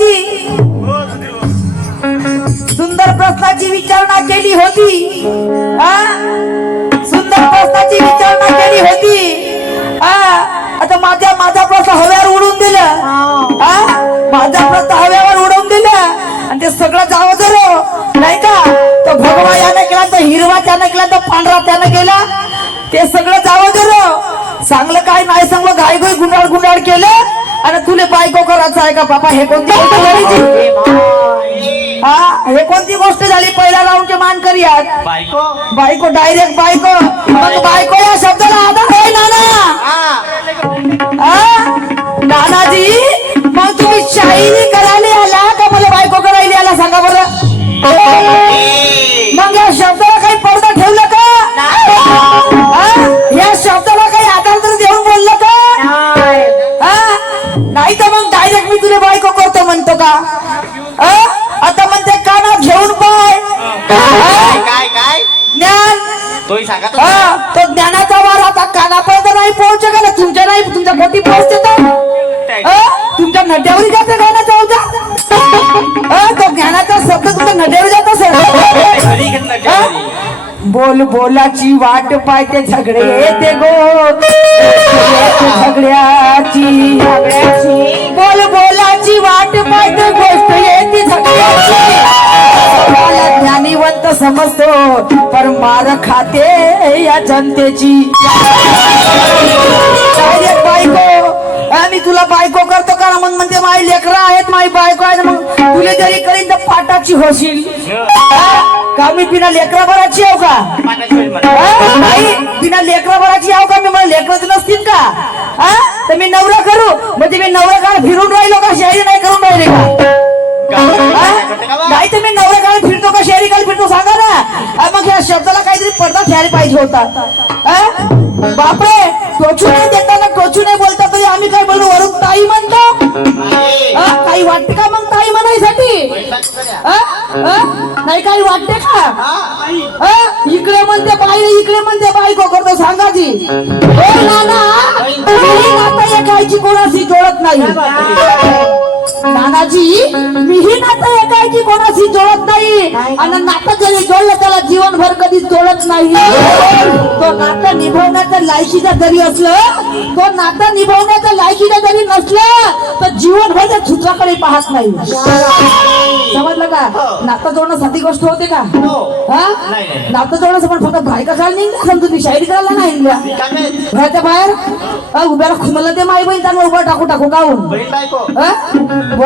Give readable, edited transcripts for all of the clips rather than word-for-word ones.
नानाजी सुंदर प्रश्नाची विचारणा केली होती, सुंदर प्रश्नाची विचारणा केली होती। आता माझा प्रश्न हव्यावर उडून दिलं, माझा प्रश्न हव्यावर उडवून दिलं आणि ते सगळं जावं जर नाही का, तो भगवा यानं केला, तो हिरवा त्यानं केला, तो पांढरा त्यानं केला, ते सगळं जावं जर चांगलं काय नाही चांगलं घाई घाई गुंडाळ गुंडाळ केलं आणि तुले बायको करायचं आहे का बाबा? हे कोणती गोष्ट झाली? हे कोणती गोष्ट झाली? पहिला राऊंडचे मान करूयात बायको, बायको डायरेक्ट बायको। मग बायको या शब्दाला आधार आहे नाना, नानाजी मग तुम्ही शाहिरी करायला आला का मला बायको करायला आला सांगा बरं? मग या शब्दाला काही पडदा ठेवलं का? या शब्दाला काही आधार तर देऊन बोललं का? नाही तर मग डायरेक्ट मी तुला बायको करतो म्हणतो का? आता म्हणते कानात घेऊन पाय काय काय ज्ञान तोही सांगा तो ज्ञानाचा वार आता कानापर्यंत नाही पोहोचे का? तुमच्या नाही, तुमच्या पोटी पोहोचते तर तुमच्या नट्यावर जाते गाणं जाऊचा, तो ज्ञानाचा शब्द तुमच्या नट्यावर जात असेल। बोल बोलाची वाट पायते झगडे येते गो, झगड्याची बोल बोलाची वाट पायते गोष्ट येते झगड्याची। ज्ञानीवंत समजतो पर मार खाते या जनतेची। बायको मी तुला बायको करतो का? मग म्हणते माई लेकरं आहेत, माई बायको आहेत, मग तुला जरी करीन तर पाटाची होशील का? मी बिना लेकरा भराची आहो का? नाही बिना लेकरा भराची आहो का? मी मला लेकरच नसतील का? तर मी नवरा करू म्हणजे मी नवरा काळ फिरून राहिलो का? शहरी नाही करून राहिले का? नाही तर मी नवरा काळ फिरतो का शहरी काळ फिरतो सांगा ना? मग या शब्दाला काहीतरी पडदा ठेवायला पाहिजे होता। बापरे टोचू नाही देताना टोचू नाही बोलता तरी आम्ही काय बोलतो वरून ताई म्हणतो, काही वाटते का मग ताई म्हणायसाठी? नाही काही वाटते का? इकडे म्हणते बाई, इकडे म्हणते बायको करतो सांगा जी। नाना नाता एकायची कोणाशी जोडत नाही नानाजी, मीही नातं एकायची कोणाशी जोडत नाही आणि नातं जरी जोडलं त्याला जीवनभर कधी जोडत नाही। तो नातं निभवण्याच्या लायकीचा जरी असलं, तो नातं निभवण्याच्या लायकीचा जरी नसलं तर जीवनभर त्या छुत्राकडे पाहत नाही। समजलं का? नातं जोडण्यासाठी गोष्ट होते का? नातं जोडण्याचं पण फक्त बायका काल नाही, तुम्ही शायरी करायला नाही घराच्या बाहेर उभ्याला खुमला ते माई बहीण चांगलं उभं टाकू टाकू गाऊन हो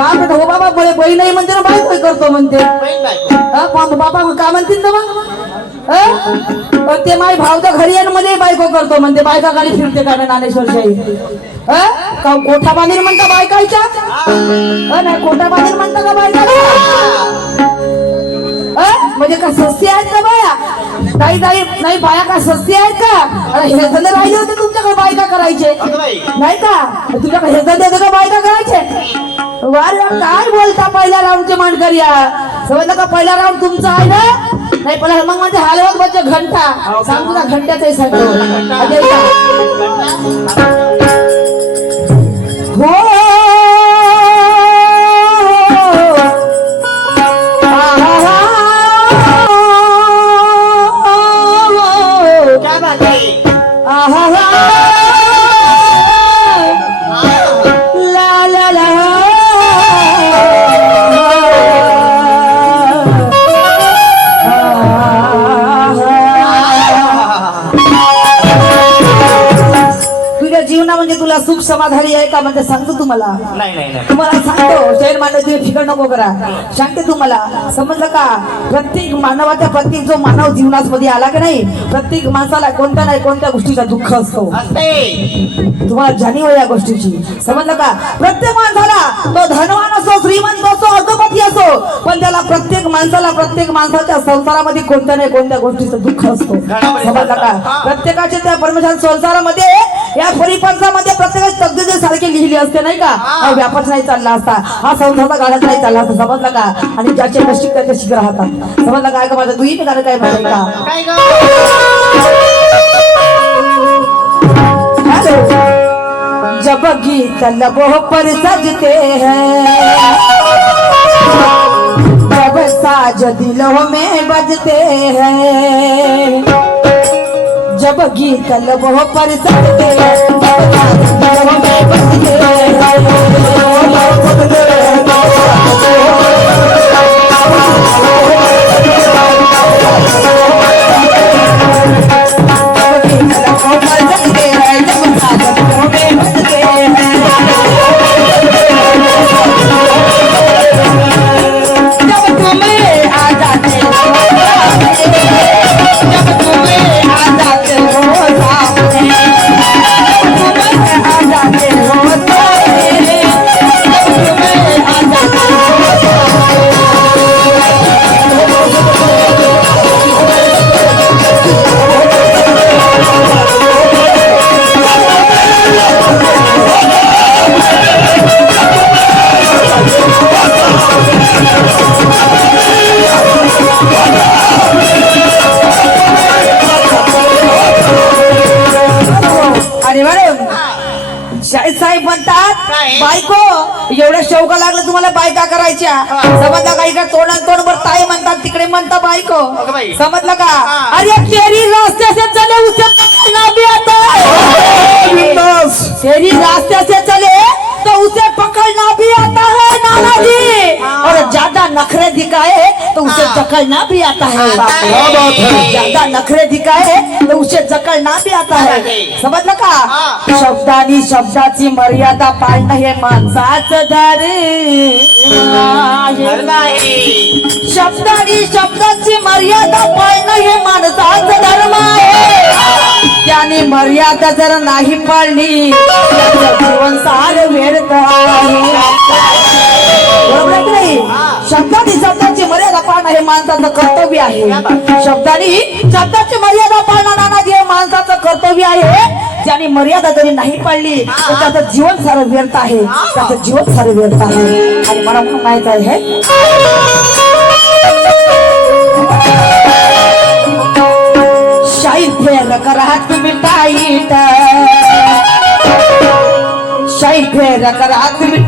बाबा बहीण नाही म्हणते ना बायको करतो म्हणते, बाबा का म्हणतील ना मग ते माई भावचा घरी आहे मध्ये बायको करतो म्हणते, बायका गाडी फिरते का ज्ञानेश्वर शाही? का कोठा बांधील म्हणता बायकाच्या? नाही कोठा बांधील म्हणता का बायका? म्हणजे का सस्ती आहेत का बाया? काही नाही बाया का सस्ती आहेत का? हे जण राहिले होते तुमच्याकडे बायका करायचे नाही का? तुझ्याकडे हे जण देते का बायका करायचे? वार काय बोलता? पहिला राऊंडचे मान करूया समजलं का? पहिला राऊंड तुमचा आहे ना? नाही पहिला मग म्हणजे हलवत बच्चे घंटा सांगतो ना, घंट्याचाही सांगतो हो। म्हणजे तुला सुख समाधानी आहे का म्हणजे सांगतो तुम्हाला? तुम्हाला सांगतो शहर मानव तुम्ही फिकर नको करा, सांगते तुम्हाला समजलं का? प्रत्येक मानवाच्या प्रत्येक जो मानव जीवनामध्ये आला की नाही, प्रत्येक माणसाला कोणत्या नाही कोणत्या गोष्टीचा दुःख असतो, तुम्हाला जाणीव या गोष्टीची समजलं का? प्रत्येक माणसाला तो धनवान असो श्रीमंत असो अधोपती असो पण त्याला प्रत्येक माणसाच्या संसारामध्ये कोणत्या नाही कोणत्या गोष्टीचं दुःख असतो समजलं का? प्रत्येकाच्या त्या परमेश्वर संसारामध्ये या परिपंथामध्ये प्रत्येकाची तकदीर सारखी लिहिली असते नाही का? हा व्यापार नाही चालला असता, हा संसाराचा गाड्यात नाही चालला असता समजला का? आणि ज्याचे नशीब त्याच्या शिक राहतात समजला काय का? माझं दुई गाणं काय माहिती का? जब गीत लबों पर सजते हैं जब साज दिलों में बजते हैं, जब गीत लबों पर सजते हैं, जब साज दिलों में बजते साहेब म्हणतात काय? बायको एवढ्या शौका लागलं तुम्हाला बायका करायच्या समजलं का? इकडे तोंडभर ताई म्हणतात तिकडे म्हणता बायको अगं बाई. समजलं का? हा. अरे तेरी रास्ते से चले उसे पकड़ना भी आता है, तेरी रास्ते से चले तो उसे पकड़ना भी आता है नाना जी, और ज्यादा नखरे दिखाए तो उसे जकड़ना भी आता है। क्या बात है? ज्यादा नखरे दिखाए तो उसे जकड़ना भी आता है, समजलं का? हा. शब्दानी शब्दाची मर्यादा पाळणं हे माणसाचं धर्म आहे, शब्दानी शब्दाची मर्यादा पाळणं हे माणसाचं धर्म आहे, त्याने मर्यादा जर नाही पाळली त्याचं जीवन सार व्यर्थ आहे, बरोबर आहे की नाही? शब्दानी शब्दाची मर्यादा पाळणं हे माणसाचं कर्तव्य आहे, शब्दानी शब्दाची मर्यादा पाळणं नानाजी हे माणसाचं कर्तव्य आहे, ज्याने मर्यादा जरी नाही पाळली तर त्याचं जीवन सारं व्यर्थ आहे, त्याचं जीवन सारं व्यर्थ आहे. आणि मला म्हणून माहित आहे शाही फेर करा तुम्ही टाईट, शाही फेर करा तुम्ही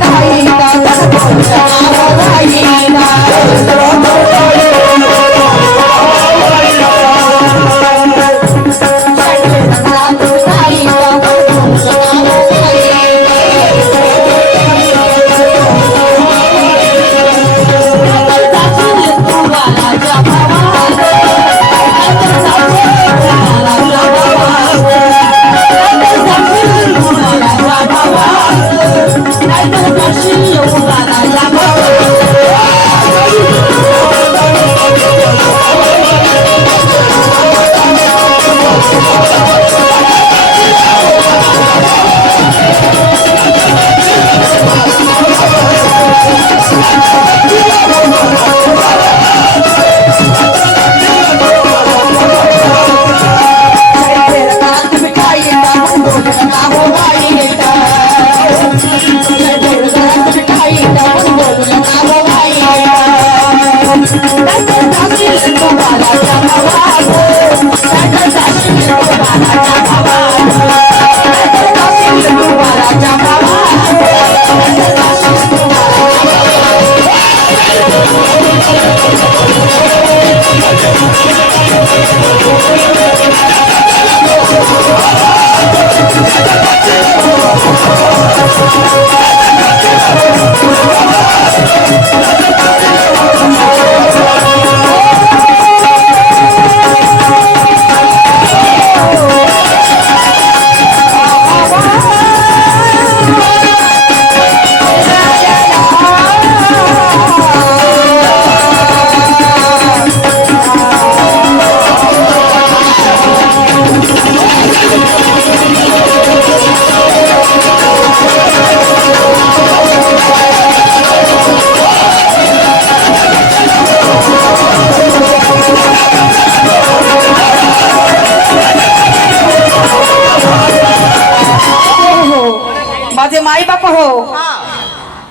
माझे माई बाप हो,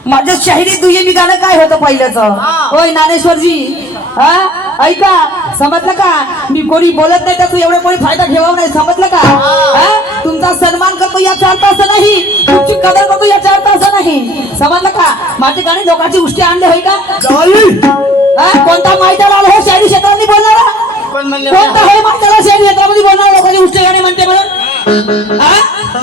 माझं शाहिरी दुय्यमी गाणं काय होतं पहिल्याच? होय ज्ञानेश्वरजी, हा ऐका, समजलं का? मी कोणी बोलत नाही त्याचा एवढे कोणी फायदा घ्यावा नाही, समजलं का? तुमचा सन्मान करतो याचा अर्थ असं नाही, तुमची कदर करतो याचा अर्थ असं नाही, समजलं का? माझे गाणे लोकांची उष्टी आणले होय का नाही. कोणता माहिती आला हो शहरी क्षेत्रामध्ये बोलणारा कोण म्हणले कोणता हे माणसाला शहरी क्षेत्रामध्ये बोलणारा लोकांची उष्टी गाणे म्हणते म्हणून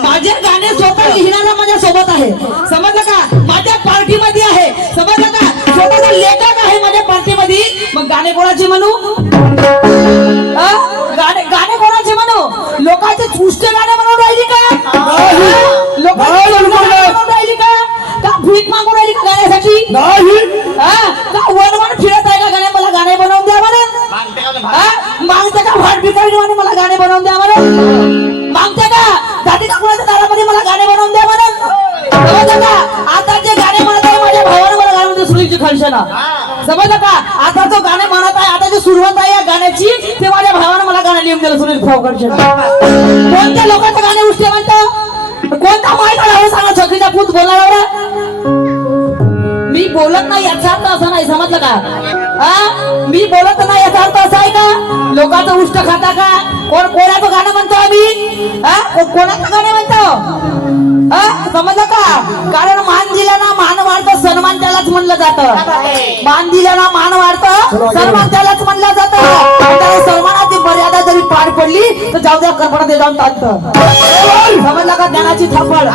माझे गाणे स्वतः लिहिणारा माझ्या सोबत आहे समजलं का माझ्या पार्टीमध्ये आहे समजलं का स्वतःचा लेखक आहे माझ्या पार्टीमध्ये मग गाणे कोणाचे म्हणू गाणे कोणाचे म्हणू लोकांचे उष्टे गाणे म्हणून राहिली का लोकांची म्हणून राहिली का भीक मागून राहिली का गाण्यासाठी नाही. का वन फिरत आहे का गाणे मला गाणे बनवून द्या म्हणून मागते का भाट भिकारी म्हणे मला गाणे बनवून द्या म्हणून मागते का दादी काकुळाच्या दारामध्ये मला गाणे बनवून द्या म्हणून समजलं का आता जे गाणे म्हणत आहे माझ्या भावाने मला गाणे म्हणते सुनीलची खलशना समजलं का आता जो गाणे म्हणत आहे आता जी सुरुवात आहे या गाण्याची ते माझ्या भावाने मला गाणं लिहून दिलं सुनील खलशना कोणत्या लोकांचे गाणे उष्टे म्हणतो कोणता माहित आहे सांगा छकरीचा पूत बोलणार मी बोलत नाही याचा अर्थ असा नाही समजलं का मी बोलत नाही याचा अर्थ असा आहे का लोकांचं उष्ट खाता का कोणाचं गाणं म्हणतो आम्ही कोणाचं गाणं म्हणतो समजलं का कारण मान दिला ना मान वाढतं सन्मान त्यालाच म्हणलं जातं मान दिला ना मान वाढतं सन्मान त्यालाच म्हणलं जातं सन्मानाची मर्यादा जरी पार पडली तर जाऊ द्या कर्पणात जाऊन ताणतं समजलं का ज्ञानाची थापड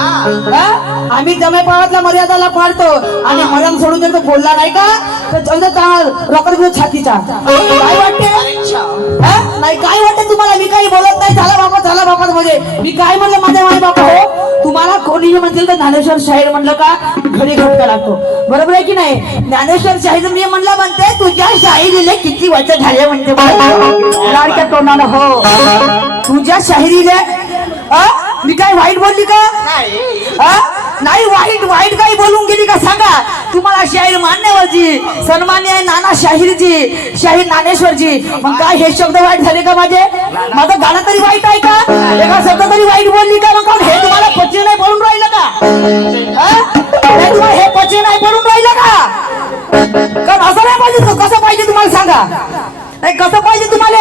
आम्ही जमे पावातल्या मर्यादाला पाडतो आणि मर्यादा सोडून जर तो बोलला नाही का तर चौदा रॉकर घेऊन छातीचा काय वाटते नाही काय वाटते तुम्हाला मी काही बोलत नाही झाला बाबा म्हणजे मी काय म्हणलं माझ्या माई बापा हो तुम्हाला कोणीही म्हणतील तर ज्ञानेश्वर शाहीर म्हणलं का घडी घटका लागतो बरोबर आहे की नाही ज्ञानेश्वर शाहीर मी म्हणलं म्हणते तुझ्या शाहिरीले किती वर्ष झाले म्हणते लाडक्या तोंडाला हो तुझ्या शाहिरीले मी काय वाईट बोलली का नाही वाईट काही बोलून गेली का सांगा तुम्हाला शाहीर मान्यवरजी सन्मान्य आहे नाना शाहीरजी शाहीर ज्ञानेश्वरजी मग काय हे शब्द वाईट झाले का माझं गाणं तरी वाईट आहे का एका शब्द तरी वाईट बोलली का मग हे तुम्हाला पचे नाही बोलून राहिलं का तुम्हाला हे पचे नाही बोलून राहिलं का कारण असं नाही पाहिजे कसं पाहिजे तुम्हाला सांगा नाही कसं पाहिजे तुम्हाला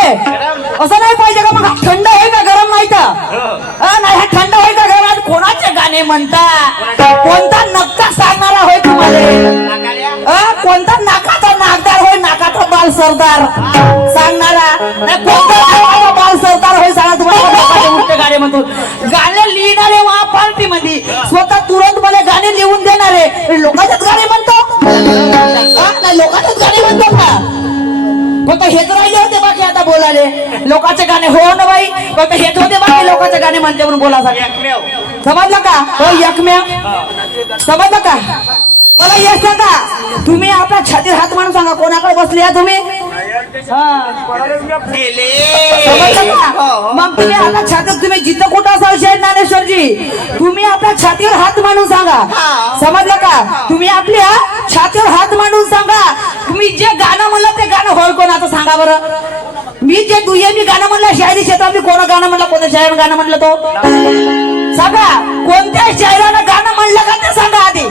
असं नाही पाहिजे का मग थंड आहे का गरम नाही का नाही हा थंड आहे का गरम कोणाचे गाणे म्हणता कोणता नक्का सांगणारा होय तुम्हाला कोणता नाकाचा नाकदार होय नाकाचा बाल सरदार सांगणारा नाही कोणता नाकाचा बाल सरदार होय सांगा तुम्हाला उलटे गाणे म्हणतो गाणे लिहिणारे वा पार्टी मध्ये स्वतः तुरंत मला गाणे लिहून देणारे लोकांचेच गाणे म्हणतो नाही लोकांचेच गाणे म्हणतो का फक्त हेच राहिले होते बाकी आता बोलाले लोकांचे गाणे हो ना बाई फक्त हेच होते बाकी लोकांचे गाणे म्हणते म्हणून बोलासाठी समजलं का हो एकमेव समजलं का मला यश सांगा तुम्ही आपल्या छातीत हात मारून सांगा कोणाकडे बसले या तुम्ही समजलं का मग तुम्ही आपल्या छातीत तुम्ही जिथं कुठं असाल शाहीर ज्ञानेश्वरजी तुम्ही आपल्या छातीवर हात मांडून सांगा समजलं का तुम्ही आपल्या छातीवर हात मांडून सांगा तुम्ही जे गाणं म्हणलं ते गाणं होय कोणाचं सांगा बरं मी जे मी गाणं म्हणलं शाहिरी क्षेत्रात मी कोणा गाणं म्हणलं कोणत्या शाहीर गाणं म्हणलं तो सांगा कोणत्या शाहिरानं गाणं म्हणलं का ते सांगा आधी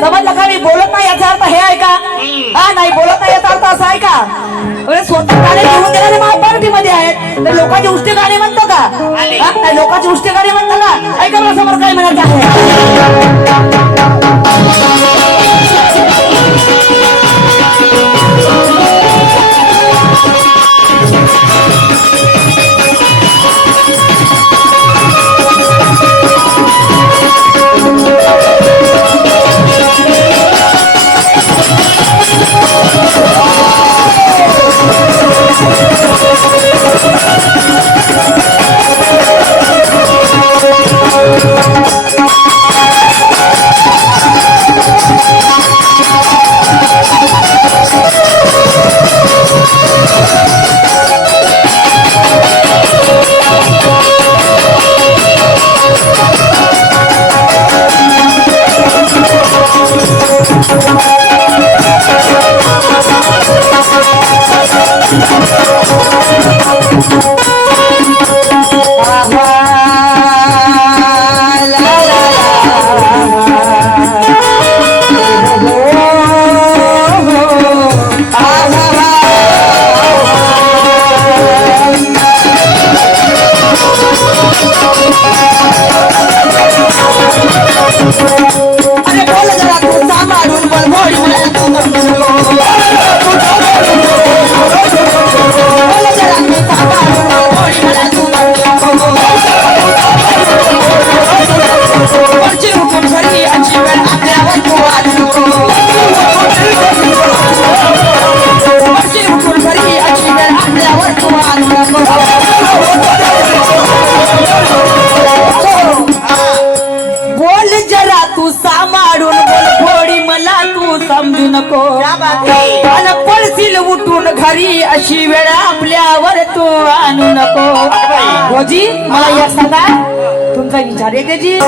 समजलं का मी बोलत नाही याचा अर्थ हे आहे का नाही बोलत नाही याचा अर्थ असा आहे का स्वतः गाणे लिहून देणारे महापार्टी मध्ये आहेत तर लोकांचे उष्टे गाणे म्हणतो का नाही लोकांचे उष्टे गाणे म्हणतो का ऐका मला समोर काय म्हणत आहे नको क्या बात आहे? आणि पळशील उठून घरी अशी वेळ आपल्यावर तू आणू नको रोजी मला एक सांगा तुमचा विचार आहे त्याची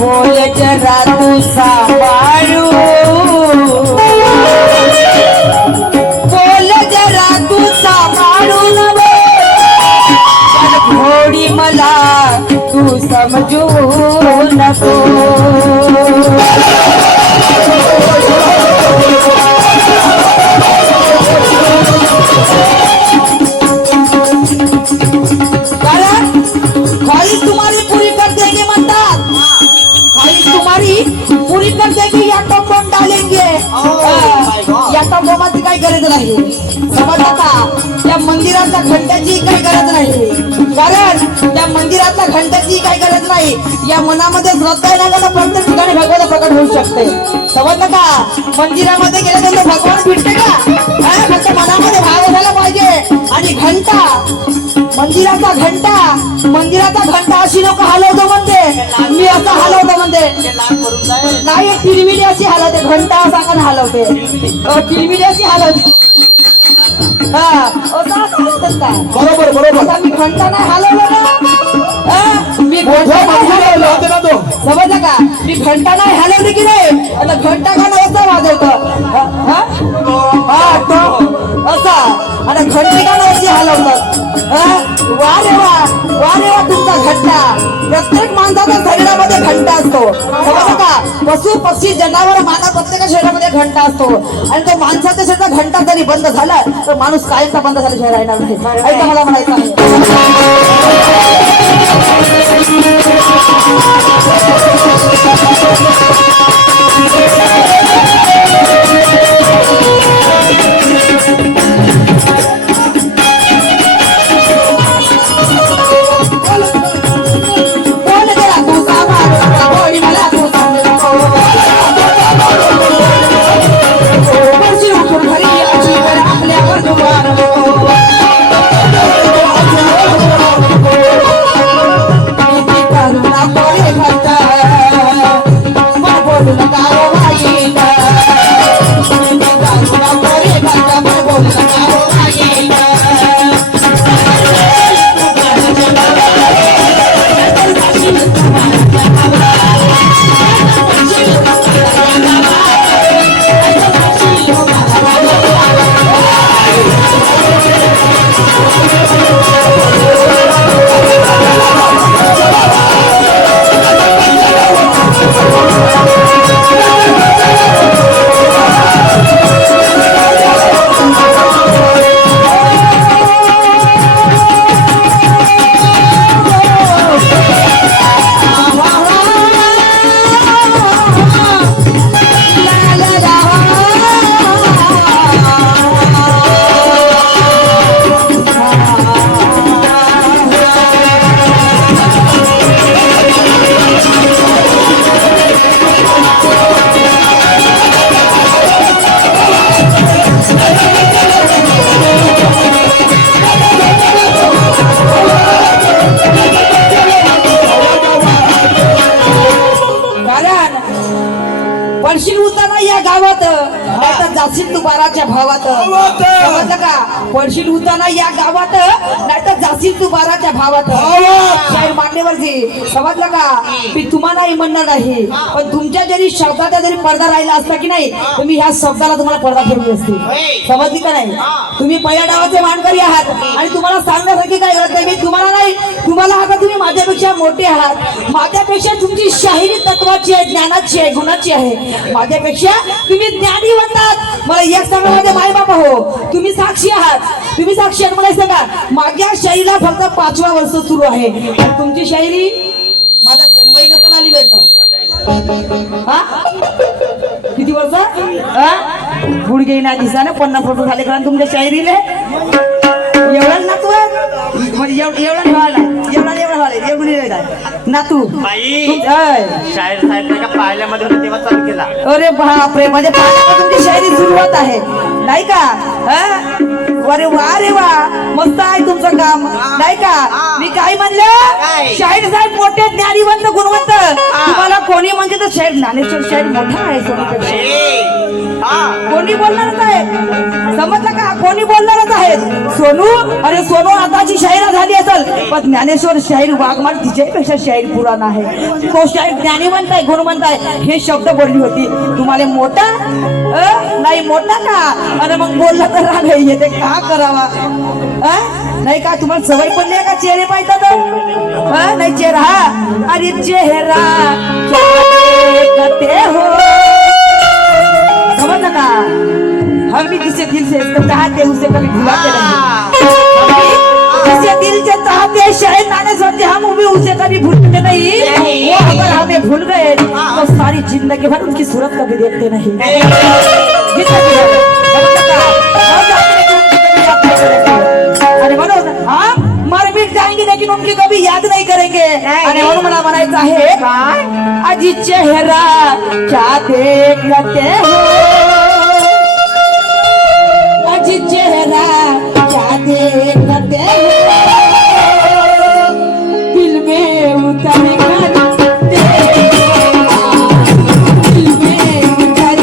बोल जरा तू सांभाळू बोल जरा तू सांभाळून पण घोडी मला तू समजू नको कारण खाली तुम्हारी पूरी कर देंगे म्हणतात खाली तुम्हारी पूरी कर देंगे या कंपाऊंड डालेंगे या कंपाऊंडाची काही गरज नाही समजलं का त्या मंदिराच्या घंट्याची काही गरज नाही कारण त्या मंदिराच्या घंट्याची काही गरज नाही या मनामध्ये श्रद्धा आहे ना प्रत्येक ठिकाणी भगवान प्रकट होऊ शकते समजलं का मंदिरामध्ये गेल्यानंतर भगवान भेटते का फक्त मनामध्ये भाव झाला पाहिजे आणि घंटा मंदिराचा घंटा अशी लोक हलवतो म्हणते मी असं हलवतो म्हणते नाही तिरमिली अशी हलवते घंटा सांगा हलवते तिरमिली अशी हलवते बरोबर बरोबर आता मी घंटा नाही हलवलं ना मी घंटा नाही हलवलं समजलं का मी घंटा नाही हलवली की नाही आता घंटा का नव्हता वाजवतो असा आणि घंटी का नव्हती हलवतात वा रे वा तुमचा घंटा प्रत्येक माणसाच्या शरीरामध्ये घंटा असतो समजलं का पशु पक्षी जनावर मानव प्रत्येक शरीरामध्ये घंटा असतो आणि तो माणसाच्या शरीराचा घंटा जरी बंद झाला तर माणूस कायमचा बंद झाल्याशिवाय राहणार नाही ऐका मला म्हणायचं पडशील उताना या गावात नाहीतर जाशील तू बाराच्या भावात समजलं का पडशील उताना या गावात नाहीतर जाशील तू बाराच्या भावात शाहीर मांडलेवरची समजलं का मी तुम्हालाही म्हणणार नाही पण तुमच्या जरी शब्दाचा जरी पडदा राहिला असता की नाही तुम्ही ह्या शब्दाला तुम्हाला पडदा ठेवली असती समजली का नाही तुम्ही पहिल्या डावाचे मानकरी आहात आणि तुम्हाला सांगण्यासारखी काय गरज नाही मी तुम्हाला नाही तुम्हाला आता तुम्ही माझ्यापेक्षा मोठे आहात, माझ्यापेक्षा तुमची शाहिरी तत्वाची आहे, ज्ञानाची आहे, गुणाची आहे. माझ्यापेक्षा तुम्ही ज्ञानी म्हणतात. मला एक सांगा, माझे माय बाबा हो, तुम्ही साक्षी आहात. तुम्ही साक्षी आहात. मला एक सांगा, माझ्या शाहिरीला फक्त 5वा वर्ष सुरू आहे. आणि तुमची शाहिरी माझा जन्मही नसेल आली वेळत. हा किती वर्ष? गुडघे ना दिसाने 50 वर्ष झाले कारण तुमच्या शाहिरीले एवढा नातू म्हणजे एवढा नातू. बाई अय. शाहीर साहेब नाही का पाहिल्यामध्ये होते तेव्हा चालू केला. अरे बापरे, म्हणजे पाण्यापासून तुमची शायरी सुरुवात आहे नाही का? अरे वा रे वा, मस्त आहे तुमचं काम नाही का? मी काय म्हणलं? शाहीर साहेब मोठे ज्ञानीवंत गुणवंत. तुम्हाला कोणी म्हणजे तर शाहीर ज्ञानेश्वर शाहीर मोठा आहे सोनूपेक्षा. कोणी बोलणारच आहे, समजलं का? कोणी बोलणारच आहे. सोनू, अरे सोनू आताची शाहिरा झाली असेल, पण ज्ञानेश्वर शाहीर वाघमार तिच्यापेक्षा शाहीर पुराण आहे. तो शाहीर ज्ञानीवंत आहे, गुणवंत आहे. हे शब्द बोलली होती. तुम्हाला मोठा नाही मोठा का? अरे मग बोलला तर राग येते, का करावा? नाही का तुम्हाला सवय पडली आहे का चेहरे पाहतात? नाही चेहरा, अरे चेहरा करते हो, समझ का? हम भी किसी दिल से इसको चाहते उसे कभी भुलाते नहीं. जिसे दिल से चाहते शायद नाने सोचते हम भी उसे कभी भूलते नहीं. वो अगर हमें भूल गए तो सारी जिंदगी भर उनकी सूरत कभी देखते नहीं. अरे म्हणून हम मर भी जाएंगे लेकिन उनकी कभी याद नहीं करेंगे. आणि म्हणून मला म्हणायचं आहे, अजी चेहरा क्या देखते हो, अजी चेहरा क्या देखते हो, दिल में उतर कर दिल में उतर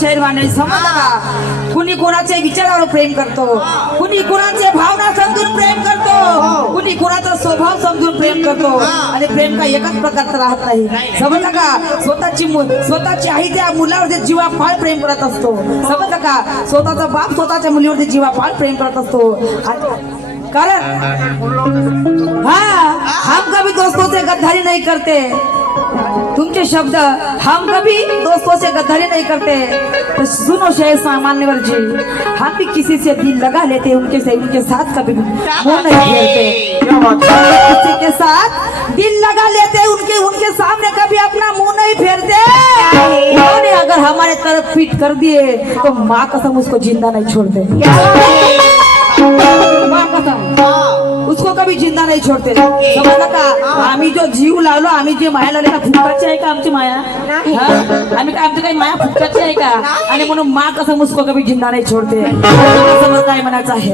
शाहीर मांडणी समजलं का? कुणी कुणाचे विचारावर प्रेम करतो, कुणी कुणाचे भावना समजून प्रेम करतो, कुणी कुणाचा स्वभाव समजून प्रेम करतो. आणि प्रेम का एकच प्रकारचं राहत नाही, समजलं का? स्वतःची आई त्या मुलावरती जीवापाड प्रेम करत असतो, समजलं का? स्वतःचा बाप स्वतःच्या मुलीवरती जीवापाड प्रेम करत असतो. कारण हम कभी दोस्तों से गद्दारी नहीं करते. तुमचे शब्द हम कभी दोस्तों से गद्दारी नहीं करते. तो सुनो शेर सामान्यवर जी, हम भी किसी से दिल लगा लेते, उनके साथ कभी मुंह नहीं फेरते. किसी के साथ दिल लगा लेते, उनके सामने कभी अपना मुंह नहीं फेरते. उन्होंने अगर हमारे तरफ पीठ कर दिए तो माँ कसम उसको जिंदा नहीं छोड़ते. माँ कसम उसको कभी जिंदा नाही छोडते. समजलं का? आम्ही जो जीव लावलो, आम्ही जे माया लावली, फुटकाची आहे का आमची माया? आम्ही काय आमची काही माया फुटकाची आहे का? आणि म्हणून माँ कसम उसको कभी जिंदा नाही छोडते. समज काय म्हणायचं आहे.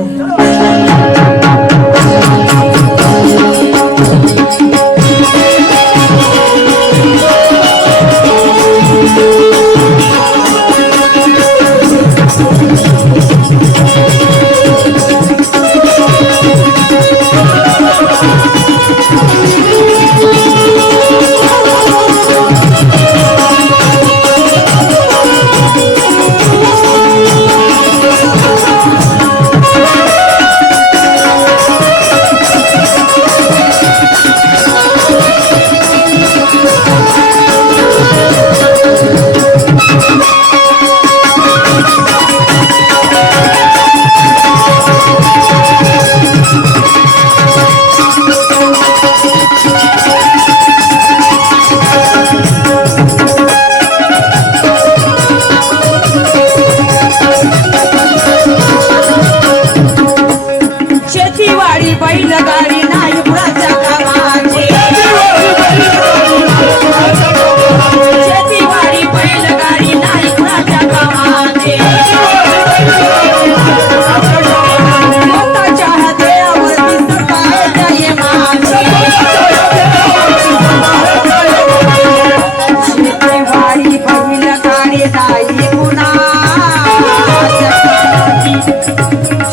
वाडी बैल गाडी नाही कुणाच्या कामाची.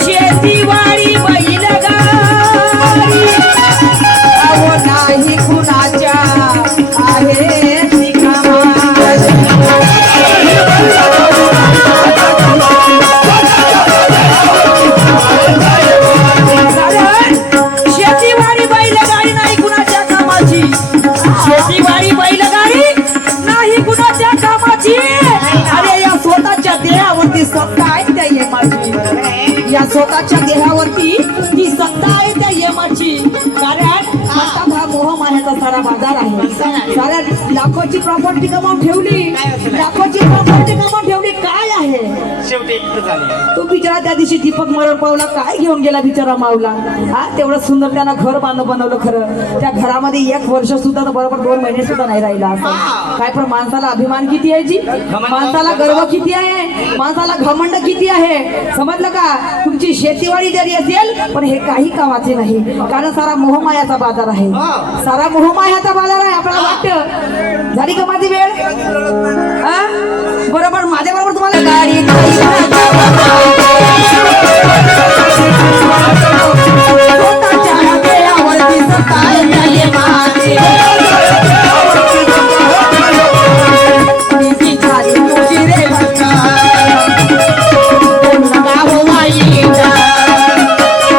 शेतीवाडी बैल गाडी अहो नाही कुणाच्या आहे ती कामाची. शेतीवाडी बैलगाडी नाही कुणाच्या कामाची. शेतीवाडी बैलगाडी नाही कुणाच्या कामाची. अरे या स्वतःच्या देहावरती सत्ता आहे त्या यमाची. या स्वतःच्या देहावरती ती सत्ता आहे त्या यमाची. कारण म्हणतात हा मोह मायाचा सारा बाजार आहे. साऱ्या लाखोची प्रॉपर्टी कमावून ठेवली. लाखोची प्रॉपर्टी कमावून ठेवली काय आहे. शेवटी एकटं झालं. तो बिचारा त्या दिवशी दीपक मरण पावला काय घेऊन गेला बिचारा मावला. हा तेवढं सुंदर त्यानं घर बनवलं खरं. त्या घरामध्ये 1 वर्ष सुद्धा तर बरोबर 2 महिने सुद्धा नाही राहिला असं काय. पण माणसाला अभिमान किती आहे जी. माणसाला गर्व किती आहे. माणसाला घमंड किती आहे. समजलं का. तुमची शेतीवाडी जरी असेल पण हे काही कामाचे नाही. कारण सारा मोहमायाचा बाजार आहे. सारा मोहमायाचा बाजार आहे. आपल्याला वाटतं झाली का माझी वेळ. हा बरोबर माझ्या बरोबर तुम्हाला गाडी स्वतःच्या देहावरती सत्ता आहे त्या यमाची. नीती झाली तुझी रे बच्चा बोल नका हो वाईटा.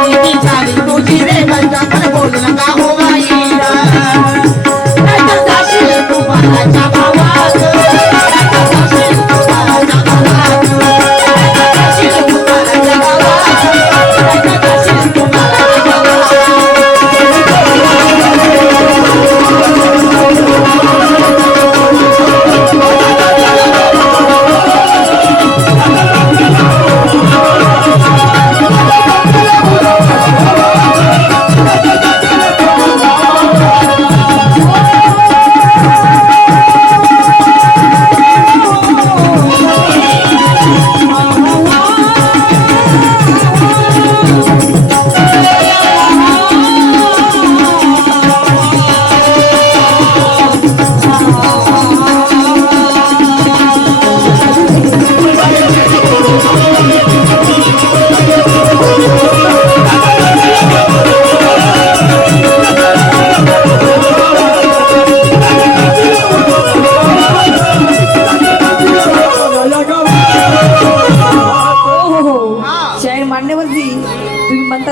नीती झाली तुझी रे बच्चा पण बोल नका हो वाईटा. नाहीतर जाशील तू बाळाच्या भावात.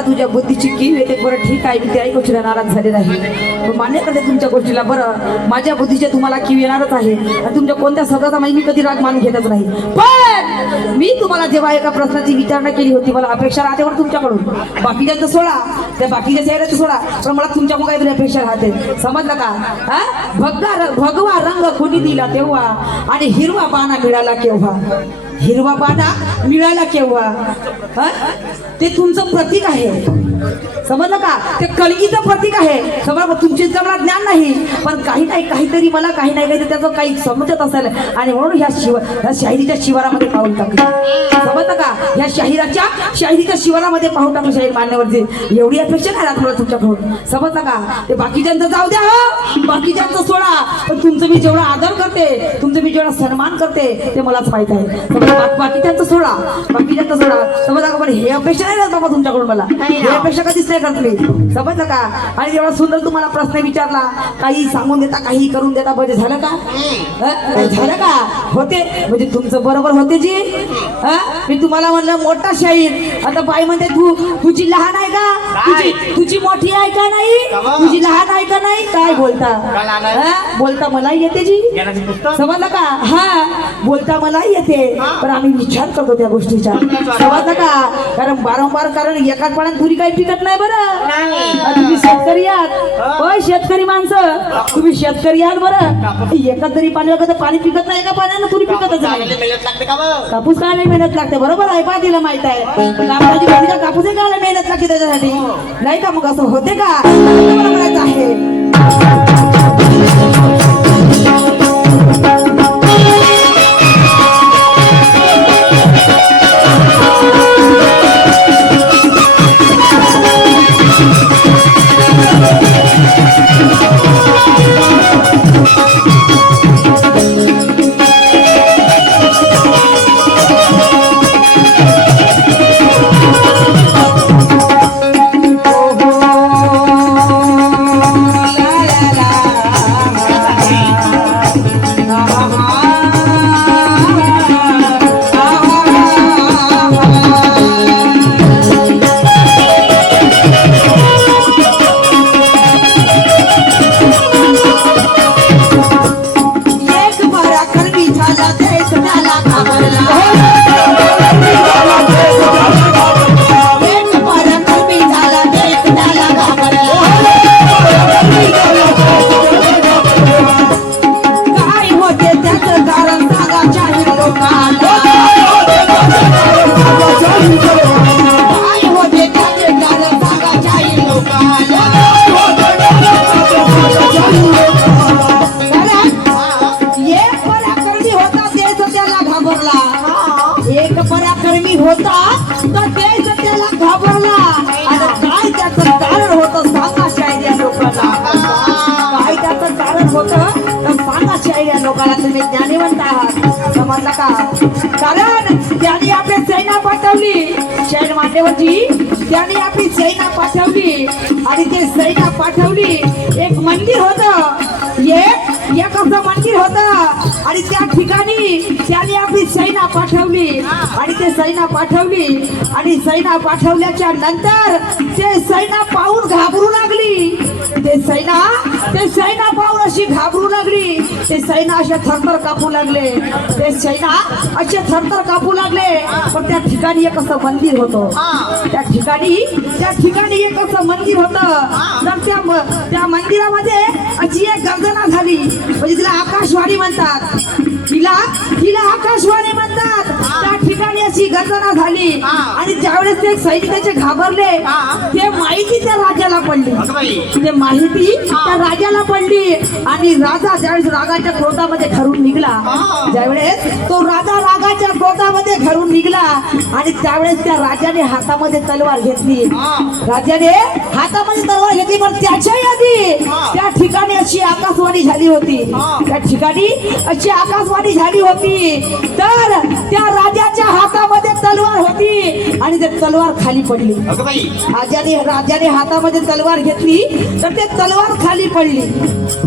तुझ्या बुद्धीची कीव येते. बरं ठीक आहे मी त्याही गोष्टीला नाराज झाले नाही. पण मान्य करते तुमच्या गोष्टीला. बरं माझ्या बुद्धीचे तुम्हाला कीव येणारच आहे आणि तुमच्या कोणत्या शब्दाचा मी कधी राग मानून घेतच नाही. पण मी तुम्हाला जेव्हा एका प्रश्नाची विचारणा केली होती मला अपेक्षा राहते बरं तुमच्याकडून. बाकीच्यांचं सोडा त्या बाकीच्या चेहऱ्याचं सोडा पण मला तुमच्याकडून काहीतरी अपेक्षा राहते. समजलं का. हा भगवा रंग कोणी दिला तेव्हा आणि हिरवा पाना मिळाला केव्हा. हिरवा पाना मिळाला केव्हा. ते तुमचं प्रतीक आहे. समजलं का. ते कलगीचं प्रतीक आहे. समज तुमची जवळ ज्ञान नाही पण काही नाही काहीतरी मला काही नाही काहीतरी त्याचं काही समजत असेल आणि म्हणून ह्या शाहिरीच्या शिवारामध्ये पाऊल टाकलं. समजलं का. ह्या शाहिरीच्या शिवारामध्ये पाऊल टाकलं शाहीर मान्यवरचे. एवढी अपेक्षा नाही राहत मला तुमच्याकडून. समजलं का. ते बाकीच्यांचं जाऊ द्या हो. बाकीच्यांचं सोडा पण तुमचं मी जेवढा आदर करते तुमचं मी जेवढा सन्मान करते ते मलाच माहित आहे. बाकीच्यांचं सोडा बाकीच्यांचं सोडा. समजलं का. पण हे अपेक्षा नाही राहत बाबा तुमच्याकडून मला. हे अपेक्षा कधीच नाही करत मी. समजलं का. आणि एवढा सुंदर तुम्हाला प्रश्न विचारला काही सांगून देता काही करून देता म्हणजे झालं का. झालं का. होते म्हणजे तुमचं बरोबर होते जी. मी तुम्हाला म्हणलं मोठा शाहीर आता बाई म्हणते तुझी लहान आहे का तुझी मोठी आहे का नाही तुझी लहान आहे का नाही. काय बोलता बोलता मला येते जी. समजलं का. हा बोलता मला येते पण आम्ही विचार करतो त्या गोष्टीचा. समजलं का. कारण वारंवार कारण एकाच पाण्यात पुरी काही पिकत नाही बरं. तुम्ही शेतकरी आहात. होय शेतकरी माणसं तुम्ही शेतकरी आहात बरं. एकाच जरी पाणी पिकत नाही एका पाण्यानं पुरी पिकतच नाही. कापूस खायला मेहनत लागते बरोबर आहे. पा तिला माहित आहे कापसाची भूमिका कापूस खायला मेहनत लागते त्याच्यासाठी नाही का. मग असं होते का. मला म्हणायचं आहे काही होता तर देश त्याला घाबरला. आणि काय त्याचं कारण होतं सांगा शाहीर या लोकांना. काय त्याचं कारण होतं तर सांगा शाहीर या लोकांना. तुम्ही ज्ञानीवंत आहात समजला का. कारण त्यांनी आपली सेना पाठवली. शाहीर मांडेवरची त्यांनी आपली सेना पाठवली. आणि ते सेना पाठवली. एक मंदिर होतं. एक असं मंदिर होतं. आणि त्या ठिकाणी त्यांनी आपली सेना पाठवली. आणि ते सेना पाठवली. आणि सेना पाठवल्याच्या नंतर ते सेना पाहून घाबरू लागली. ते सेना पाहून अशी घाबरू लागली. ते सेना अशा थरथर कापू लागले. ते सेना असे थरथर कापू लागले. पण त्या ठिकाणी एक असं मंदिर होतं. त्या ठिकाणी एक असं मंदिर होतं. तर त्या मंदिरामध्ये अशी एक गर्जना झाली. म्हणजे तिला आकाशवाणी म्हणतात. तिला आकाशवाणी म्हणतात. त्या ठिकाणी अशी गर्जना झाली. आणि ज्यावेळेस ते सैनिकाचे घाबरले ते माहिती त्या राजाला पडली. ते माहिती त्या राजाला पडली. आणि राजा ज्यावेळेस रागाच्या क्रोधामध्ये घरून निघला. ज्यावेळेस तो राजा रागाच्या क्रोधामध्ये घरून निघला. आणि त्यावेळेस त्या राजाने हातामध्ये तलवार घेतली. पण त्याच्या आधी त्या ठिकाणी अशी आकाशवाणी झाली होती. त्या ठिकाणी अशी आकाशवाणी झाली होती. तर त्या राजाच्या हातामध्ये तलवार होती. आणि ते तलवार खाली पडली. राजाने हातामध्ये तलवार घेतली तर ते तलवार खाली पडली.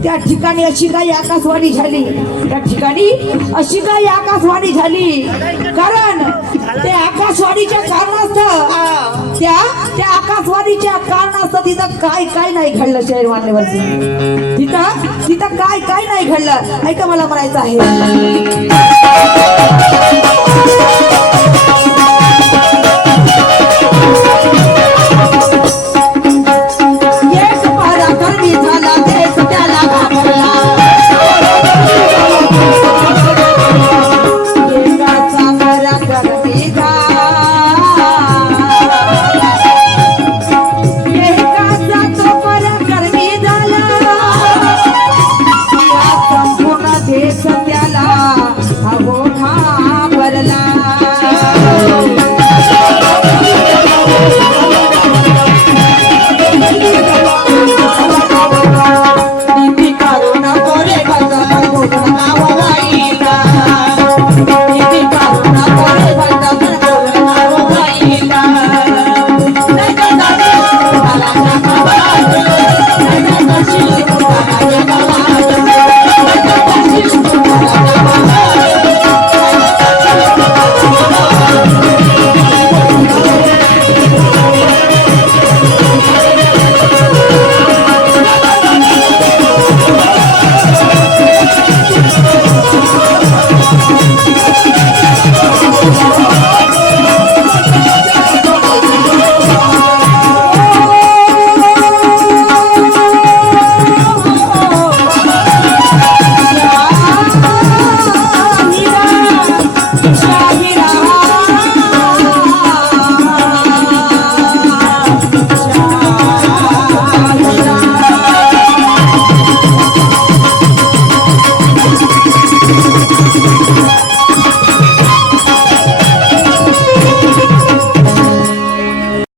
त्या ठिकाणी अशी काही आकाशवाणी झाली. त्या ठिकाणी अशी काही आकाशवाणी झाली. कारण ते आकाशवाणीच्या कारणास्तव त्या आकाशवाणीच्या कारणास्तव तिथं काय नाही घडलं. शहर मान्यवरती तिथं काय नाही घडलं. ऐका मला म्हणायचं आहे. एक पराक्रमी झाला देश त्याला घाबरला. एकाचा पराक्रमी एकाचा तो पराक्रमी झाला. संपूर्ण देश त्याला अवघा